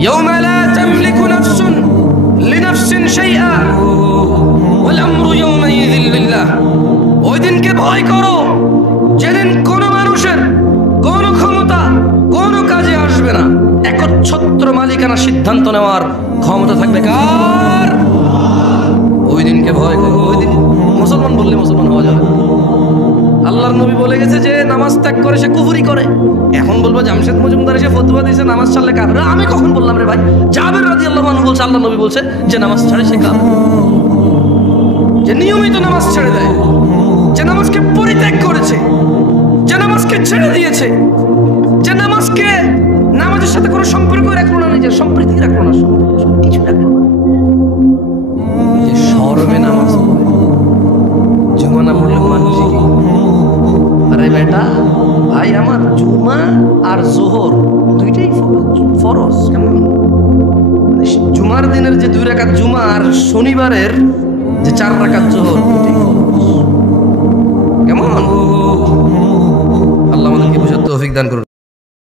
ইয়াউমা লা তামলিকু নাফসুন লিনাফসিন শাইআ ওয়াল আমরু ইয়াউমাইযিন লিল্লাহ। ওই দিনকে ভয় করো যেদিন কোনো মানুষের কোনো ক্ষমতা কোনো কাজে আসবে না। একচ্ছত্র মালিকানা সিদ্ধান্ত নেওয়ার ক্ষমতা থাকবে কার? ওই দিনকে ভয় করো। ওই দিন মুসলমান বললে মুসলমান হওয়া যাবে। আল্লাহর নবী বলে গেছে যে নামাজ ত্যাগ করে সে কুফরি করে। এখন বলবো জামশেদ মজুমদার এসে ফতোয়া দিয়েছে নামাজ ছাড়লে কাফের। আমি কখন বললাম রে ভাই? জাবের রাদিয়াল্লাহু আনহু বলছে আল্লাহর নবী বলছে যে নামাজ ছাড়ে সে কাফের, যে নিয়মিত নামাজ ছেড়ে দেয়, যে নামাজকে পরিত্যাগ করেছে, যে নামাজকে ছেড়ে দিয়েছে, যে নামাজকে নামাজের সাথে কোনো সম্পর্ক রাখলো না, নিজের সম্প্রীতি রাখলো না, কিছু রাখলো না, যে শরমে নামাজ পড়ে। জুমা না পড়লে মানছি কি? আরে বেটা ভাই আমার, জুমা আর জোহর দুইটাই ফরজ। কেমন? জুমার দিনের যে 2 রাকাত জুমা আর শনিবারের যে 4 রাকাত জোহর দুইটাই ফরজ। কেমন? আল্লাহ আমাদেরকে বুঝার তৌফিক দান করুন।